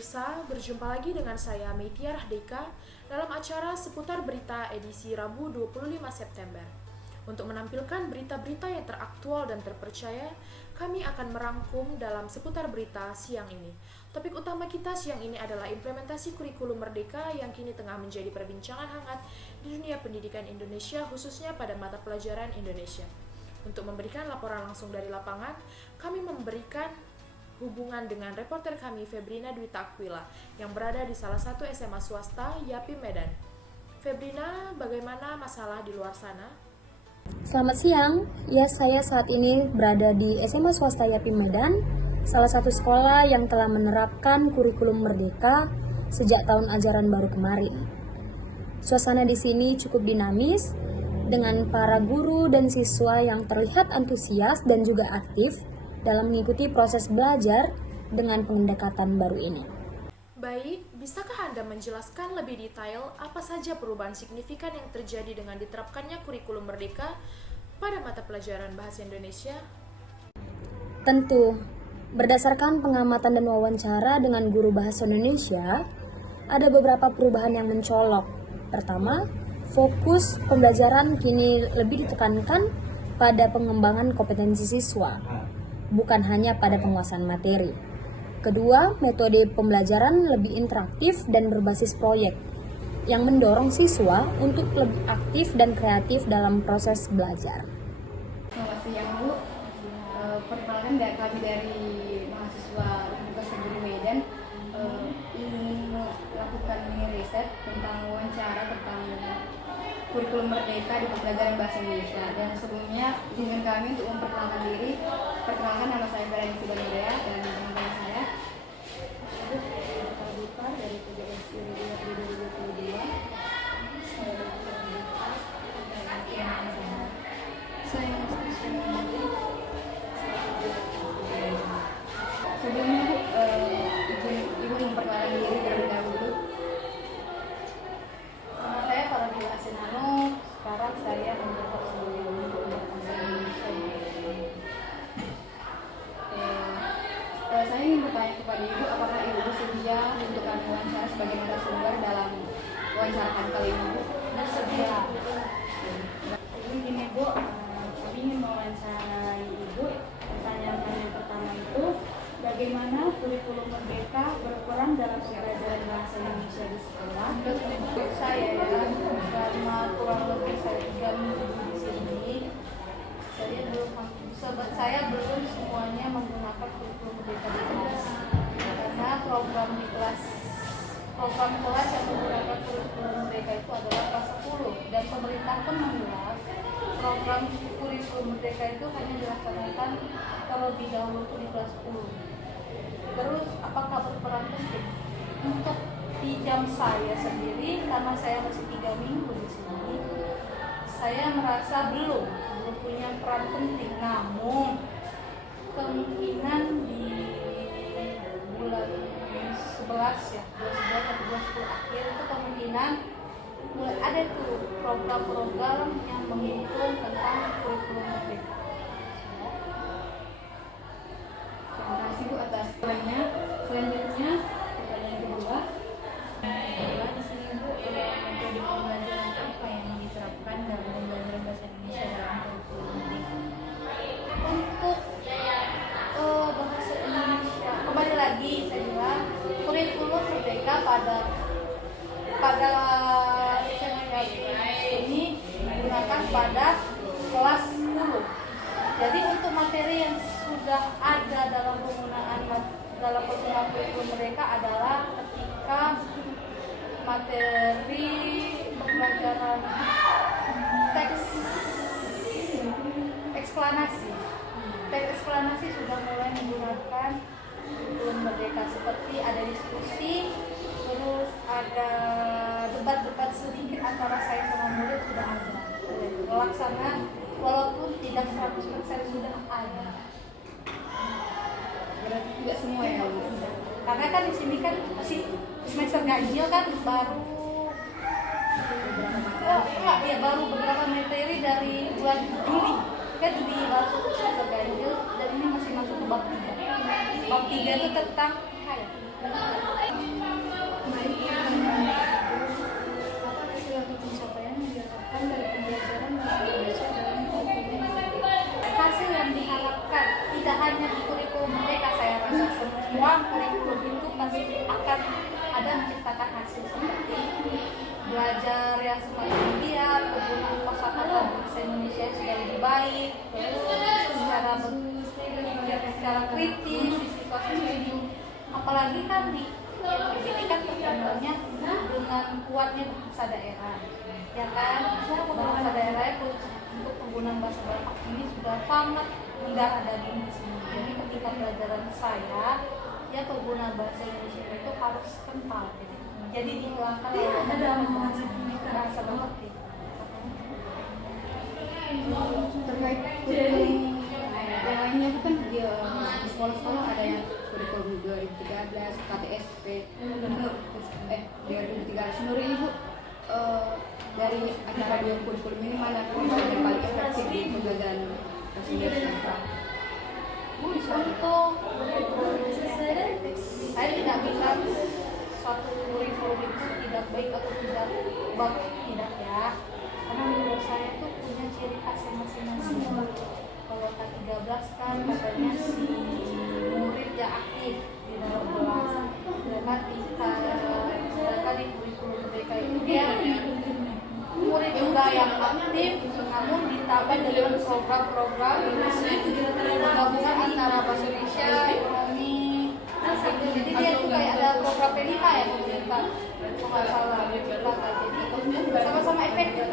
Pemirsa, berjumpa lagi dengan saya Meitia Rahdeka dalam acara seputar berita edisi Rabu 25 September. Untuk menampilkan berita-berita yang teraktual dan terpercaya, kami akan merangkum dalam seputar berita siang ini. Topik utama kita siang ini adalah implementasi kurikulum Merdeka yang kini tengah menjadi perbincangan hangat di dunia pendidikan Indonesia, khususnya pada mata pelajaran Indonesia. Untuk memberikan laporan langsung dari lapangan, kami memberikan hubungan dengan reporter kami Febrina Dwita Aquila yang berada di salah satu SMA swasta Yapi Medan. Febrina, bagaimana masalah di luar sana? Selamat siang, ya saya saat ini berada di SMA swasta Yapi Medan, salah satu sekolah yang telah menerapkan kurikulum Merdeka sejak tahun ajaran baru kemarin. Suasana di sini cukup dinamis dengan para guru dan siswa yang terlihat antusias dan juga aktif dalam mengikuti proses belajar dengan pendekatan baru ini. Baik, bisakah Anda menjelaskan lebih detail apa saja perubahan signifikan yang terjadi dengan diterapkannya kurikulum Merdeka pada mata pelajaran Bahasa Indonesia? Tentu, berdasarkan pengamatan dan wawancara dengan guru Bahasa Indonesia, ada beberapa perubahan yang mencolok. Pertama, fokus pembelajaran kini lebih ditekankan pada pengembangan kompetensi siswa, bukan hanya pada penguasaan materi. Kedua, metode pembelajaran lebih interaktif dan berbasis proyek, yang mendorong siswa untuk lebih aktif dan kreatif dalam proses belajar. Selamat siang Bu, perkenalkan kami dari mahasiswa Universitas Negeri Medan ingin melakukan mini riset tentang wawancara tentang kurikulum Merdeka di pembelajaran Bahasa Indonesia. Dan sebelumnya izinkan kami untuk memperkenalkan diri. Perkenalkan, nama saya Berani Sibanudaya dan teman-teman saya Dipar dari PJSI 2022. Saya sebelumnya Ibu memperkenalkan diri terlebih dahulu. Nama saya Farabila Asinano. Sekarang saya menjabat sebagai guru bahasa Indonesia. Saya ingin bertanya kepada Ibu, apakah Ibu bersedia untuk kami wawancara sebagai narasumber dalam wawancara kami kali ini? Bu? Bersedia. Jadi gini Bu, kami ingin mewawancarai Ibu. Pertanyaan kami yang pertama itu, bagaimana kurikulum Merdeka berperan dalam pembelajaran bahasa Indonesia di sekolah? Menurut saya ya, selama kurang lebih saya 3 minggu di sini, saya belum semuanya menggunakan kurikulum Merdeka di kelas, karena program kelas yang menggunakan kurikulum Merdeka itu adalah kelas 10, dan pemerintah pun menilai program kurikulum Merdeka itu hanya dilaksanakan terlebih dahulu di kelas 10. Terus apakah berperan penting? Untuk di jam saya sendiri, karena saya masih 3 minggu di sini, saya merasa belum punya peran penting. Namun kemungkinan di bulan 11 ya, bulan 11 atau bulan 10 akhir itu kemungkinan mulai ada tuh program-program yang menghitung tentang kurikulum Merdeka. Terima kasih Bu atas pertanyaannya. Selanjutnya pertanyaan kedua, di sini Bu, metode pembelajaran apa yang diterapkan dalam pembelajaran bahasa Indonesia dalam kurikulum Merdeka? Untuk bahasa Indonesia, kembali lagi saya bilang kurikulum Merdeka pada ini digunakan pada kelas 10. Jadi untuk materi yang sudah ada dalam penggunaan kurikulum Merdeka adalah ketika materi pembelajaran teks eksplanasi. Teks eksplanasi sudah mulai menggunakan kurikulum Merdeka, seperti ada diskusi, terus ada debat-debat sedikit antara saya sama murid sudah ada. Pelaksanaan walaupun tidak 100% sudah ada. Berarti tidak semua ya, Bu. Karena kan di sini kan masih semester ganjil kan baru baru beberapa materi dari bulan Juli. Kan Juli masuk semester ganjil dan ini masih masuk ke bab 3. Bab 3 itu tentang semakin liar, penggunaan kosakata bahasa Indonesia sudah lebih baik, terus secara berpikir secara kritis, siswa-siswi ini, apalagi kan di ini kan terkenalnya dengan kuatnya bahasa daerah, ya kan? Bahasa daerahnya untuk penggunaan bahasa daerah ini sudah sangat nggak ada di sini. Jadi ketika pelajaran saya, ya pengguna bahasa Indonesia itu harus kental. Jadi dihilangkan bahasa bapak. Terkait kurikulum yang lainnya itu kan di sekolah-sekolah ada yang kurikulum 2013, KTSP, 2013. Menurut Ibu dari acara dua kurikulum ini mana yang paling efektif di pembelajaran bahasa Indonesia? Untuk saya tidak bilang suatu kurikulum itu tidak baik atau tidak bagus, tidak ya, karena menurut saya itu punya ciri khasnya masing-masing. Kalau K13 kan katanya si murid yang aktif di dalam kelas, sedangkan di kurikulum mereka itu dia murid juga yang aktif, namun ditambah dengan program-program gabungan antara bahasa Indonesia, ekonomi, jadi dia tuh kayak ada program PDK ya pemerintah, nggak salah PDK. Jadi sama-sama efektif,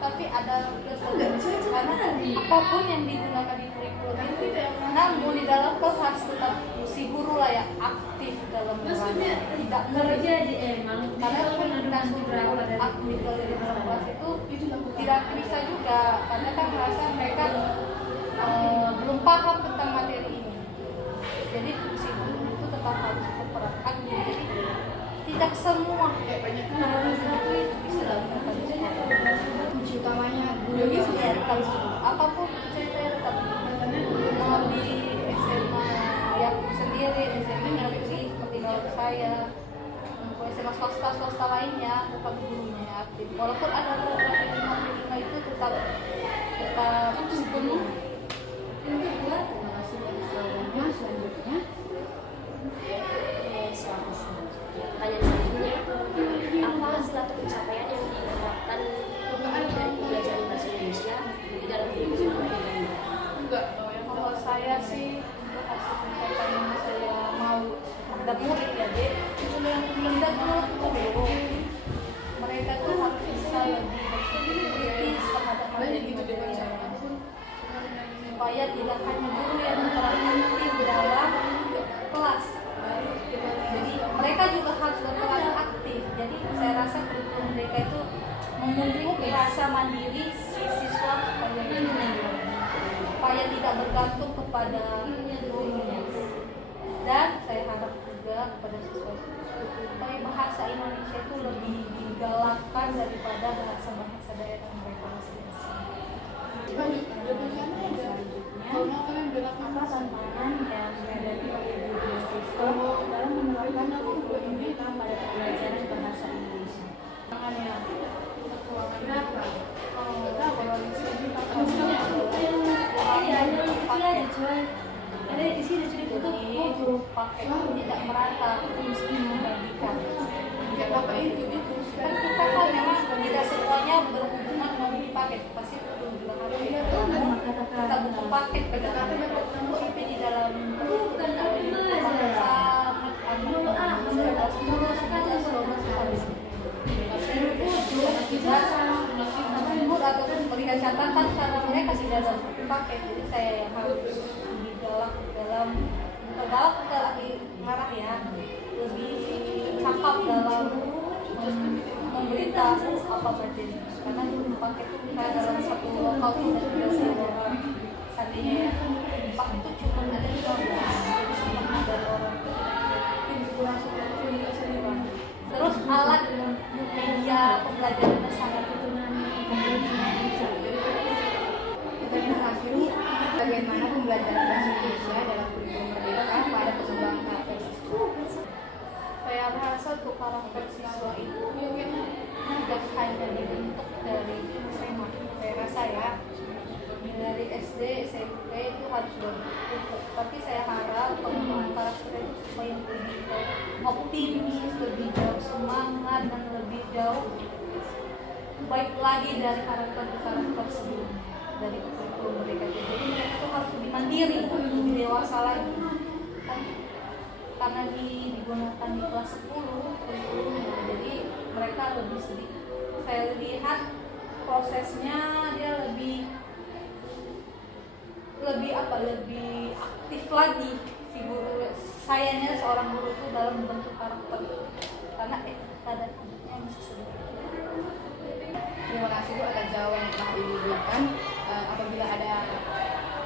tapi ada karena apapun yang digunakan di kurikulum itu, namun di dalam kelas tetap si guru lah yang aktif dalam belajar, tidak terjadi karena pun kita suruh aktif dari dalam kelas itu tidak bisa juga, karena kan merasa mereka belum paham tentang materi ini. Jadi si guru itu tetap harus berperan. Jadi tidak semua itu bisa dilakukan di sekolah. Kunci utamanya Guru itu ya harus apapun saya tetap mau di SMA yang sendiri, SMA negeri seperti kalau saya, SMA swasta lainnya tetap gurunya ya aktif. Walaupun ada beberapa itu tetap sepenuh. Selanjutnya Pertanyaan selanjutnya, apa hasil atau pencapaian yang diharapkan dari pembelajaran bahasa Indonesia di dalam kurikulum pendidikan? Kalau saya sih untuk hasil pencapaian yang saya mau ada murid ya deh, tidak dulu mereka tuh harus bisa lebih kritis terhadap materi supaya tidak hanya guru yang menerapkan di dalam kelas. Jadi mereka juga harus berperan aktif. Jadi saya rasa kurikulum mereka itu memupuk rasa mandiri si siswa supaya tidak bergantung kepada gurunya. Dan saya harap juga kepada siswa supaya bahasa Indonesia itu lebih digalakkan daripada bahasa daerah mereka masing-masing. Selanjutnya, apa tantangan yang dihadapi oleh guru siswa dalam menerapkan kurikulum mereka pada pembelajaran bahasa Indonesia? Tantangannya, kenapa? Kalau di sini ada di sini itu pakai tidak merata, membagikan. Kan kita kan memang tidak semuanya berhubungan mau dipakai, pasti perlu juga harus kita butuh paket tapi di dalam ataupun berikan catatan karena mereka tidak dalam paket. Jadi saya yang harus digalak dalam tergalak lagi marah ya, lebih cakap dalam memberitahu apa materi, karena paket itu kita dalam satu lokal tidak biasa orang seandainya ya pak itu cuma ada 15, jadi setengah dari orang itu kurang kurang. Terus alat media pembelajarannya sangat pertanyaan terakhir, bagaimana pembelajaran bahasa Indonesia dalam kurikulum merdeka pada pengembangan karakter siswa? Saya rasa untuk karakter siswa itu tidak hanya dibentuk dari SMA. Saya rasa ya dari SD, SMP itu harus dibentuk. Tapi saya harap pengembangan karakter itu supaya lebih optimis, lebih jauh semangat dan lebih jauh baik lagi dari karakter sebelumnya dari kurikulum mereka. Jadi mereka tuh harus lebih mandiri, lebih dewasa lagi. Kan karena digunakan di kelas 10 kurikulumnya, jadi mereka lebih sedikit, saya lihat prosesnya dia lebih aktif lagi si guru. Sayangnya seorang guru itu dalam membentuk karakter, karena kadang-kadangnya masih sedikit. Terima kasih Bu atas jawaban yang telah Ibu berikan. Apabila ada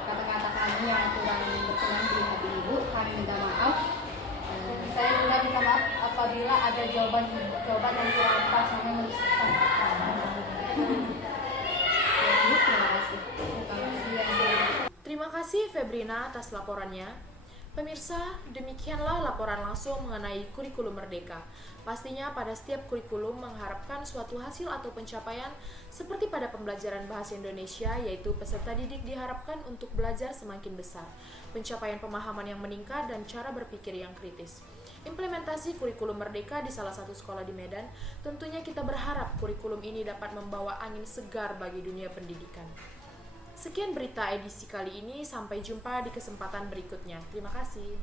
kata-kata kami yang kurang berkenan di hati Ibu, kami minta maaf. Saya juga minta maaf apabila ada jawaban yang kurang pas yang menyesatkan. Bu, terima kasih. Terima kasih Febrina atas laporannya. Pemirsa, demikianlah laporan langsung mengenai kurikulum merdeka. Pastinya pada setiap kurikulum mengharapkan suatu hasil atau pencapaian seperti pada pembelajaran bahasa Indonesia, yaitu peserta didik diharapkan untuk belajar semakin besar, pencapaian pemahaman yang meningkat, dan cara berpikir yang kritis. Implementasi kurikulum merdeka di salah satu sekolah di Medan, tentunya kita berharap kurikulum ini dapat membawa angin segar bagi dunia pendidikan. Sekian berita edisi kali ini, sampai jumpa di kesempatan berikutnya. Terima kasih.